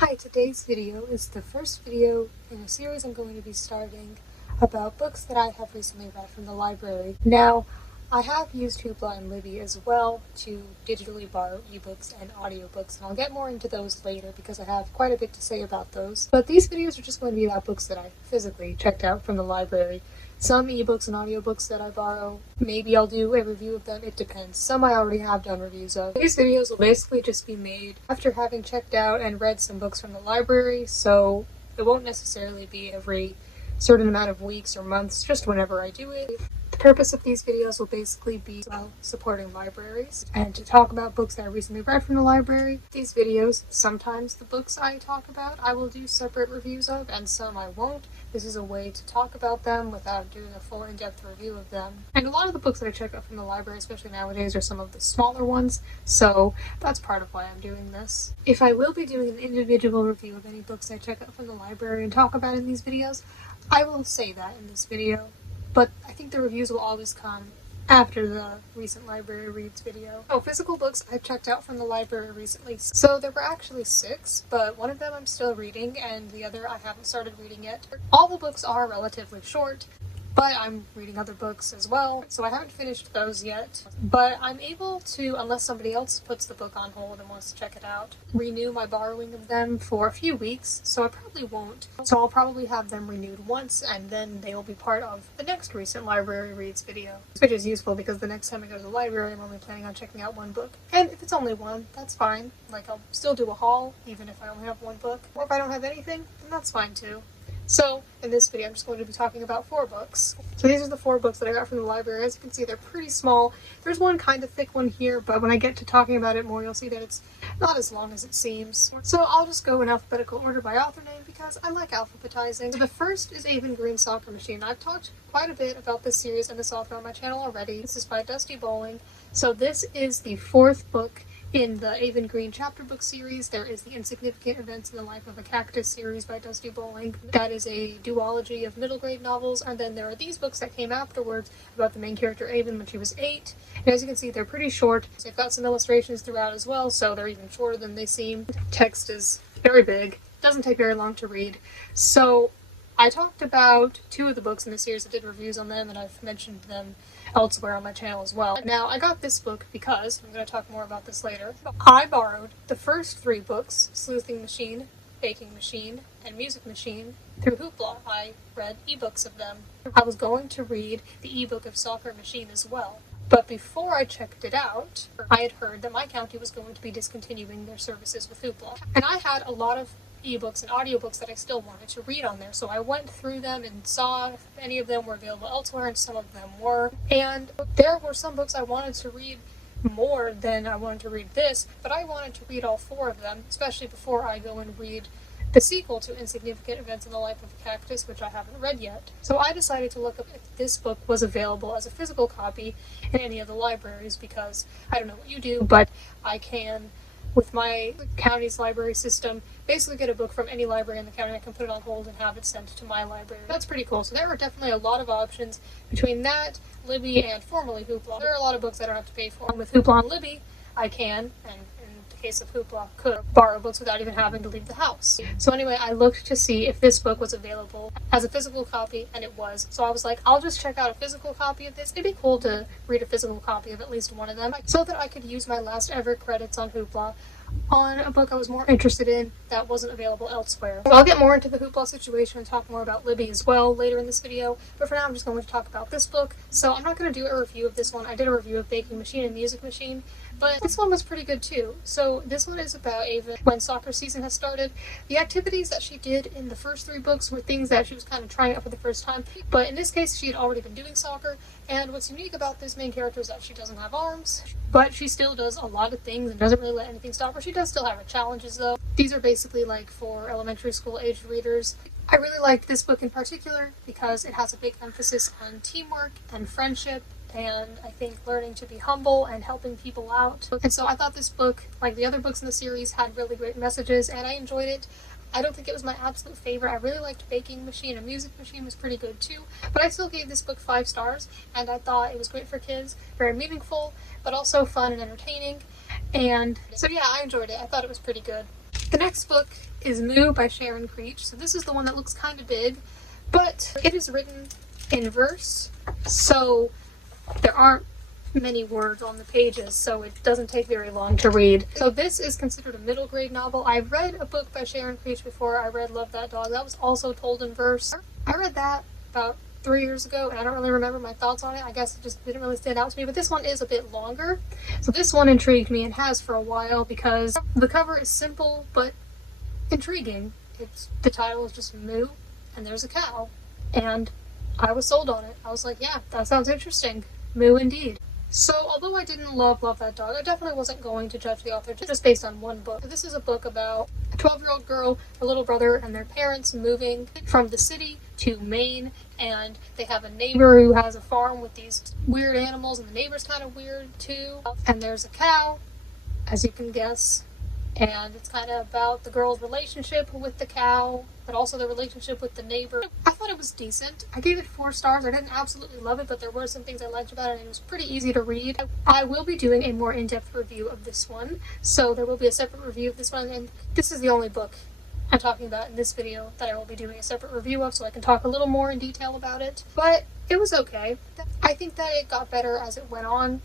Hi, today's video is the first video in a series I'm going to be starting about books that I have recently read from the library. Now, I have used Hoopla and Libby as well to digitally borrow ebooks and audiobooks, and I'll get more into those later because I have quite a bit to say about those. But these videos are just going to be about books that I physically checked out from the library. Some ebooks and audiobooks that I borrow, maybe I'll do a review of them, it depends. Some I already have done reviews of. These videos will basically just be made after having checked out and read some books from the library, so it won't necessarily be every certain amount of weeks or months, just whenever I do it. The purpose of these videos will basically be supporting libraries and to talk about books that I recently read from the library. These videos, sometimes the books I talk about I will do separate reviews of, and some I won't. This is a way to talk about them without doing a full in-depth review of them. And a lot of the books that I check out from the library, especially nowadays, are some of the smaller ones, so that's part of why I'm doing this. If I will be doing an individual review of any books I check out from the library and talk about in these videos, I will say that in this video. But I think the reviews will always come after the recent library reads video. Oh, physical books I've checked out from the library recently. So there were actually 6, but one of them I'm still reading and the other I haven't started reading yet. All the books are relatively short, but I'm reading other books as well, so I haven't finished those yet. But I'm able to, unless somebody else puts the book on hold and wants to check it out, renew my borrowing of them for a few weeks, so I probably won't. So I'll probably have them renewed once, and then they will be part of the next recent library reads video. Which is useful because the next time I go to the library, I'm only planning on checking out one book. And if it's only one, that's fine. Like, I'll still do a haul, even if I only have one book. Or if I don't have anything, then that's fine too. So, in this video, I'm just going to be talking about 4 books. So these are the 4 books that I got from the library. As you can see, they're pretty small. There's one kind of thick one here, but when I get to talking about it more, you'll see that it's not as long as it seems. So I'll just go in alphabetical order by author name because I like alphabetizing. So the first is Avon Green Soccer Machine. I've talked quite a bit about this series and this author on my channel already. This is by Dusty Bowling. So this is the 4th book in the Avon Green chapter book series. There is the Insignificant Events in the Life of a Cactus series by Dusty Bowling. That is a duology of middle grade novels, and then there are these books that came afterwards about the main character Avon when she was 8. And as you can see, they're pretty short. They've got some illustrations throughout as well, so they're even shorter than they seem. Text is very big. Doesn't take very long to read. So I talked about 2 of the books in the series. I did reviews on them, and I've mentioned them elsewhere on my channel as well. Now, I got this book because, I'm going to talk more about this later, I borrowed the first 3 books, Sleuthing Machine, Baking Machine, and Music Machine, through Hoopla. I read ebooks of them. I was going to read the ebook of Soccer Machine as well. But before I checked it out, I had heard that my county was going to be discontinuing their services with Hoopla. And I had a lot of ebooks and audiobooks that I still wanted to read on there, so I went through them and saw if any of them were available elsewhere, and some of them were. And there were some books I wanted to read more than I wanted to read this, but I wanted to read all 4 of them, especially before I go and read the sequel to Insignificant Events in the Life of a Cactus, which I haven't read yet. So I decided to look up if this book was available as a physical copy in any of the libraries, because I don't know what you do, but I can, with my county's library system, basically get a book from any library in the county. I can put it on hold and have it sent to my library. That's pretty cool. So there are definitely a lot of options between that, Libby, and formerly Hoopla. There are a lot of books I don't have to pay for. And with Hoopla and Libby, I can, and in the case of Hoopla, could borrow books without even having to leave the house. So anyway, I looked to see if this book was available as a physical copy, and it was. So I was like, I'll just check out a physical copy of this. It'd be cool to read a physical copy of at least one of them, so that I could use my last ever credits on Hoopla on a book I was more interested in that wasn't available elsewhere. So I'll get more into the Hoopla situation and talk more about Libby as well later in this video, but for now I'm just going to talk about this book. So I'm not going to do a review of this one. I did a review of Baking Machine and Music Machine, but this one was pretty good too. So this one is about Avon when soccer season has started. The activities that she did in the first 3 books were things that she was kind of trying out for the first time, but in this case she had already been doing soccer, and what's unique about this main character is that she doesn't have arms, but she still does a lot of things and doesn't really let anything stop her. She does still have her challenges though. These are basically like for elementary school aged readers. I really liked this book in particular because it has a big emphasis on teamwork and friendship, and I think learning to be humble and helping people out. And so I thought this book, like the other books in the series, had really great messages, and I enjoyed it. I don't think it was my absolute favorite. I really liked Baking Machine, and Music Machine was pretty good too, but I still gave this book 5 stars, and I thought it was great for kids, very meaningful, but also fun and entertaining. And so yeah, I enjoyed it. I thought it was pretty good. The next book is Moo by Sharon Creech. So this is the one that looks kind of big, but it is written in verse, so there aren't many words on the pages, so it doesn't take very long to read. So this is considered a middle grade novel. I've read a book by Sharon Creech before. I read Love That Dog. That was also told in verse. I read that about 3 years ago, and I don't really remember my thoughts on it. I guess it just didn't really stand out to me, but this one is a bit longer. So this one intrigued me and has for a while because the cover is simple but intriguing. The title is just Moo, and there's a cow, and I was sold on it. I was like, yeah, that sounds interesting. Moo indeed. So, although I didn't love That Dog, I definitely wasn't going to judge the author just based on one book. This is a book about a 12-year-old girl, her little brother, and their parents moving from the city to Maine, and they have a neighbor who has a farm with these weird animals, and the neighbor's kind of weird too. And there's a cow, as you can guess, and it's kind of about the girl's relationship with the cow, but also the relationship with the neighbor. I thought it was decent. I gave it 4 stars. I didn't absolutely love it, but there were some things I liked about it, and it was pretty easy to read. I will be doing a more in-depth review of this one, so there will be a separate review of this one, and this is the only book I'm talking about in this video that I will be doing a separate review of, so I can talk a little more in detail about it. But it was okay. I think that it got better as it went on.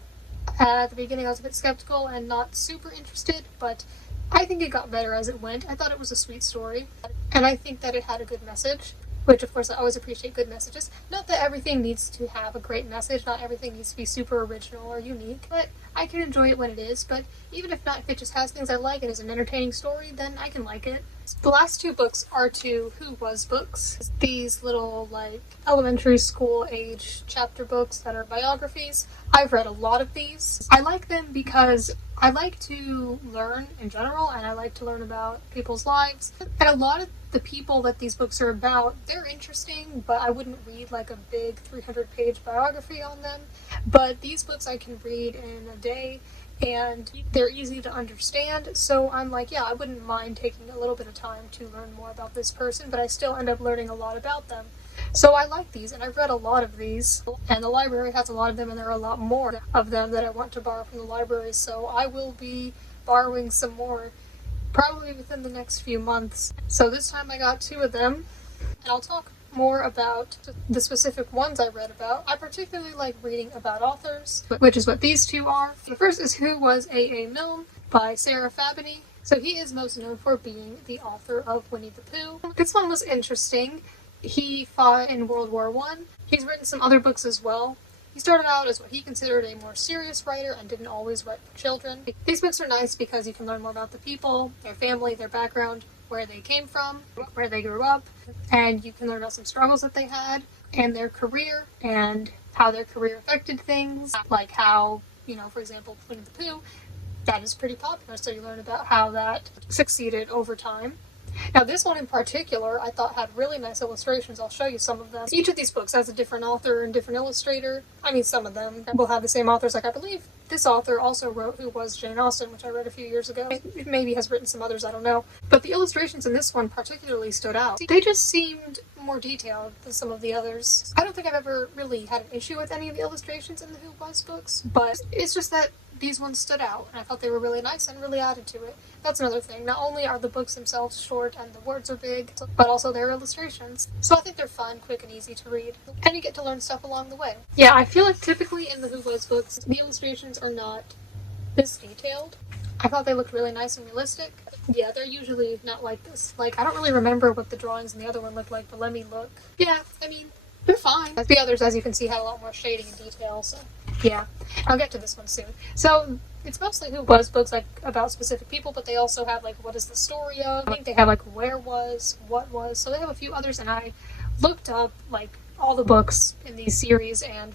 At the beginning I was a bit skeptical and not super interested, but I think it got better as it went. I thought it was a sweet story, and I think that it had a good message, which of course I always appreciate good messages. Not that everything needs to have a great message, not everything needs to be super original or unique, but I can enjoy it when it is. But even if not, if it just has things I like and is an entertaining story, then I can like it. The last 2 books are 2 Who Was books. These little, like, elementary school age chapter books that are biographies. I've read a lot of these. I like them because I like to learn in general, and I like to learn about people's lives. And a lot of the people that these books are about, they're interesting, but I wouldn't read like a big 300-page biography on them. But these books I can read in a day, and they're easy to understand, so I'm like, yeah, I wouldn't mind taking a little bit of time to learn more about this person, but I still end up learning a lot about them. So I like these, and I've read a lot of these, and the library has a lot of them, and there are a lot more of them that I want to borrow from the library, so I will be borrowing some more, probably within the next few months. So this time I got 2 of them, and I'll talk more about the specific ones I read about. I particularly like reading about authors, which is what these 2 are. The first is Who Was A.A. Milne by Sarah Fabini. So he is most known for being the author of Winnie the Pooh. This one was interesting. He fought in World War I. He's written some other books as well. He started out as what he considered a more serious writer and didn't always write for children. These books are nice because you can learn more about the people, their family, their background, where they came from, where they grew up, and you can learn about some struggles that they had, and their career, and how their career affected things, like how, for example, Winnie the Pooh, that is pretty popular, so you learn about how that succeeded over time. Now this one in particular I thought had really nice illustrations. I'll show you some of them. Each of these books has a different author and different illustrator. I mean, some of them will have the same authors. Like I believe this author also wrote Who Was Jane Austen, which I read a few years ago. Maybe has written some others, I don't know. But the illustrations in this one particularly stood out. They just seemed more detailed than some of the others. I don't think I've ever really had an issue with any of the illustrations in the Who Was books, but it's just that these ones stood out, and I thought they were really nice and really added to it. That's another thing. Not only are the books themselves short and the words are big, but also their illustrations. So I think they're fun, quick, and easy to read. And you get to learn stuff along the way. Yeah, I feel like typically in the Who Was books, the illustrations are not this detailed. I thought they looked really nice and realistic. Yeah, they're usually not like this. Like, I don't really remember what the drawings in the other one looked like, but let me look. Yeah, I mean, they're fine. The others, as you can see, had a lot more shading and detail, so yeah. I'll get to this one soon. So, it's mostly Who Was books, like, about specific people, but they also have, like, what is the story of? I think they have, like, where was, what was. So they have a few others, and I looked up, like, all the books in these series and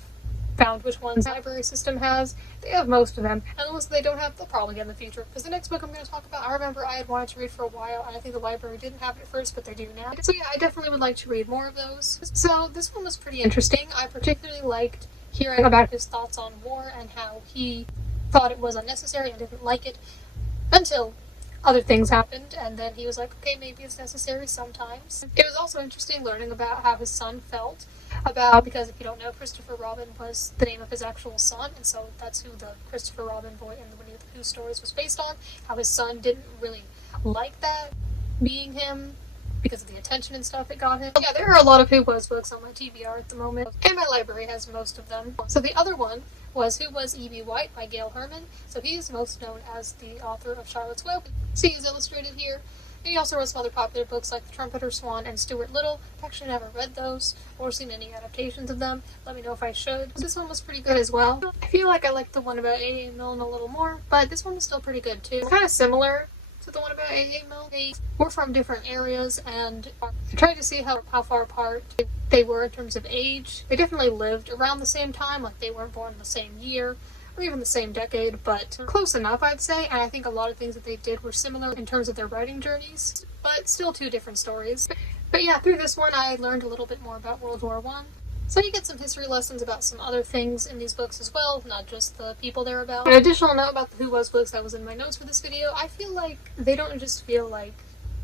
found which ones the library system has. They have most of them, and the ones that they don't have, they'll probably get in the future. Because the next book I'm going to talk about, I remember I had wanted to read for a while, and I think the library didn't have it at first, but they do now. So yeah, I definitely would like to read more of those. So this one was pretty interesting. I particularly liked hearing about his thoughts on war and how he thought it was unnecessary and didn't like it until other things happened, and then he was like, okay, maybe it's necessary sometimes. It was also interesting learning about how his son felt because if you don't know, Christopher Robin was the name of his actual son, and so that's who the Christopher Robin boy in the Winnie the Pooh stories was based on, how his son didn't really like that being him because of the attention and stuff it got him. Yeah, there are a lot of Who Was books on my TBR at the moment, and my library has most of them. So the other one was Who Was E.B. White by Gail Herman. So he is most known as the author of Charlotte's Web. See, he's illustrated here. And he also wrote some other popular books like The Trumpeter, Swan, and Stuart Little. I've actually never read those or seen any adaptations of them. Let me know if I should. This one was pretty good as well. I feel like I liked the one about A.A. Milne a little more, but this one was still pretty good too. It's kind of similar to the one about A.A. Milne. They were from different areas, and I tried to see how far apart they were in terms of age. They definitely lived around the same time, like they weren't born the same year or even the same decade, but close enough, I'd say. And I think a lot of things that they did were similar in terms of their writing journeys, but still two different stories. But yeah, through this one I learned a little bit more about World War I. So you get some history lessons about some other things in these books as well, not just the people they're about. An additional note about the Who Was books that was in my notes for this video, I feel like they don't just feel like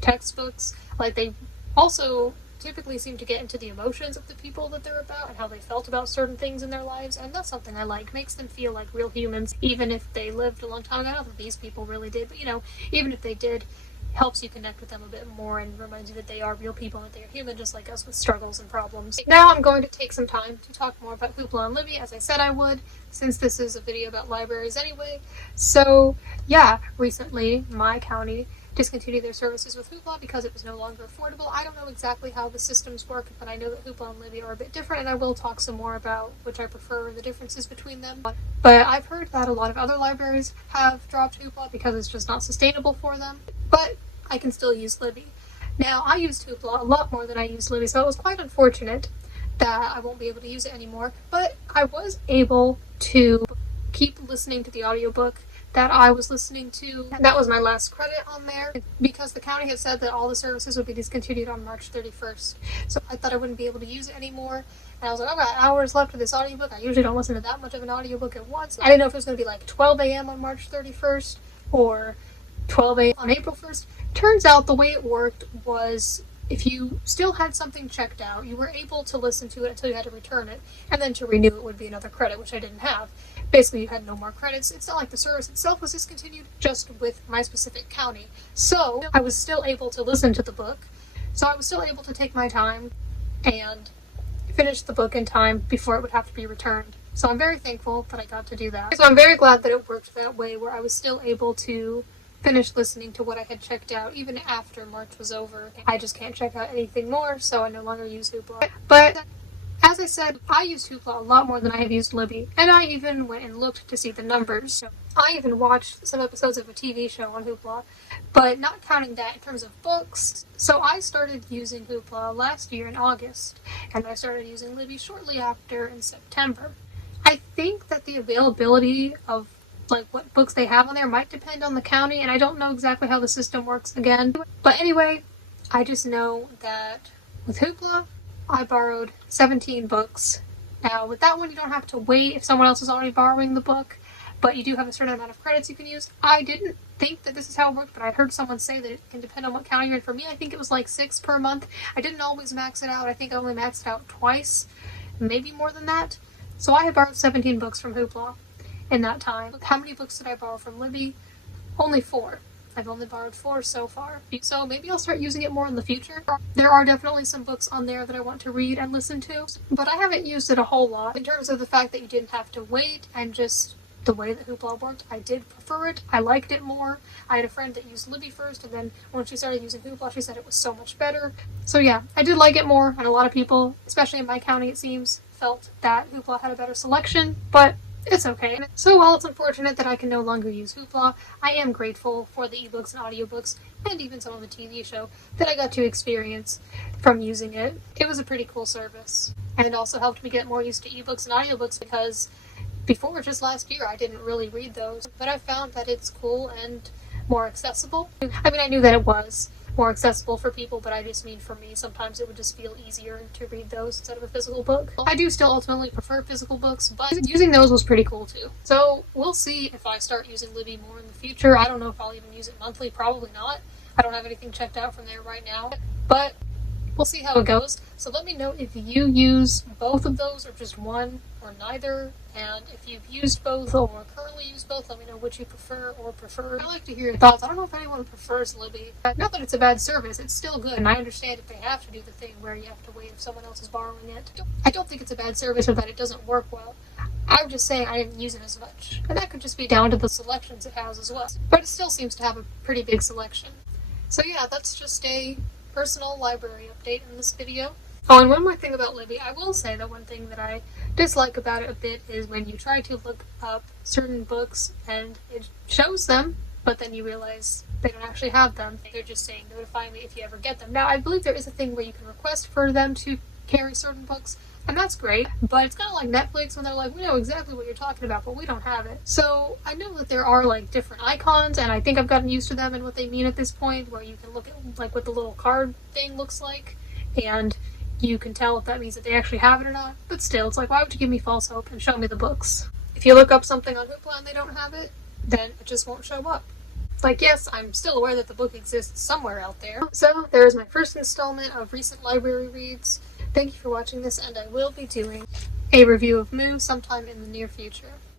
textbooks, like they also typically seem to get into the emotions of the people that they're about and how they felt about certain things in their lives, and that's something I like. Makes them feel like real humans, even if they lived a long time ago. I don't think these people really did, but even if they did, helps you connect with them a bit more and reminds you that they are real people and that they are human just like us with struggles and problems. Now I'm going to take some time to talk more about Hoopla and Libby, as I said I would, since this is a video about libraries anyway. So yeah, recently my county discontinued their services with Hoopla because it was no longer affordable. I don't know exactly how the systems work, but I know that Hoopla and Libby are a bit different, and I will talk some more about which I prefer, the differences between them. But I've heard that a lot of other libraries have dropped Hoopla because it's just not sustainable for them. But I can still use Libby. Now, I used Hoopla a lot more than I used Libby, so it was quite unfortunate that I won't be able to use it anymore, but I was able to keep listening to the audiobook that I was listening to. That was my last credit on there, because the county had said that all the services would be discontinued on March 31st, so I thought I wouldn't be able to use it anymore. And I was like, I've got hours left of this audiobook. I usually don't listen to that much of an audiobook at once. I didn't know if it was going to be like 12 a.m. on March 31st or 12 a.m. on April 1st. Turns out the way it worked was if you still had something checked out, you were able to listen to it until you had to return it, and then to renew it would be another credit, which I didn't have. Basically, you had no more credits. It's not like the service itself was discontinued, just with my specific county. So I was still able to listen to the book. So I was still able to take my time and finish the book in time before it would have to be returned. So I'm very thankful that I got to do that. So I'm very glad that it worked that way, where I was still able to finish listening to what I had checked out even after March was over. I just can't check out anything more, so I no longer use Hoopla. But as I said, I used Hoopla a lot more than I have used Libby, and I even went and looked to see the numbers. I even watched some episodes of a TV show on Hoopla, but not counting that in terms of books. So I started using Hoopla last year in August, and I started using Libby shortly after in September. I think that the availability of what books they have on there might depend on the county, and I don't know exactly how the system works again. But anyway, I just know that with Hoopla, I borrowed 17 books. Now, with that one, you don't have to wait if someone else is already borrowing the book, but you do have a certain amount of credits you can use. I didn't think that this is how it worked, but I heard someone say that it can depend on what county you're in. For me, I think it was like 6 per month. I didn't always max it out. I think I only maxed it out twice, maybe more than that. So I had borrowed 17 books from Hoopla in that time. How many books did I borrow from Libby? Only 4. I've only borrowed 4 so far. So maybe I'll start using it more in the future. There are definitely some books on there that I want to read and listen to, but I haven't used it a whole lot. In terms of the fact that you didn't have to wait and just the way that Hoopla worked, I did prefer it. I liked it more. I had a friend that used Libby first, and then when she started using Hoopla, she said it was so much better. So yeah, I did like it more, and a lot of people, especially in my county it seems, felt that Hoopla had a better selection, but it's okay. So while it's unfortunate that I can no longer use Hoopla, I am grateful for the ebooks and audiobooks, and even some of the TV show, that I got to experience from using it. It was a pretty cool service, and it also helped me get more used to ebooks and audiobooks, because before, just last year, I didn't really read those, but I found that it's cool and more accessible. I mean, I knew that it was more accessible for people, but I just mean for me, sometimes it would just feel easier to read those instead of a physical book. I do still ultimately prefer physical books, but using those was pretty cool too. So we'll see if I start using Libby more in the future. I don't know if I'll even use it monthly, probably not. I don't have anything checked out from there right now, but we'll see how it goes. So let me know if you use both of those or just one or neither. And if you've used both or currently use both, let me know what you prefer or prefer. I like to hear your thoughts. I don't know if anyone prefers Libby. Not that it's a bad service, it's still good. And I understand if they have to do the thing where you have to wait if someone else is borrowing it. I don't think it's a bad service or that it doesn't work well. I'm just saying I didn't use it as much. And that could just be down to the selections it has as well. But it still seems to have a pretty big selection. So yeah, that's just a personal library update in this video. Oh, and one more thing about Libby. I will say that one thing that I dislike about it a bit is when you try to look up certain books and it shows them, but then you realize they don't actually have them. They're just saying, notify me if you ever get them. Now, I believe there is a thing where you can request for them to carry certain books, and that's great, but it's kind of like Netflix when they're like, we know exactly what you're talking about, but we don't have it. So I know that there are like different icons, and I think I've gotten used to them and what they mean at this point, where you can look at like what the little card thing looks like, and you can tell if that means that they actually have it or not. But still, it's like, why would you give me false hope and show me the books? If you look up something on Hoopla and they don't have it, then it just won't show up. Like, yes, I'm still aware that the book exists somewhere out there. So, there is my first installment of recent library reads. Thank you for watching this, and I will be doing a review of Moo sometime in the near future.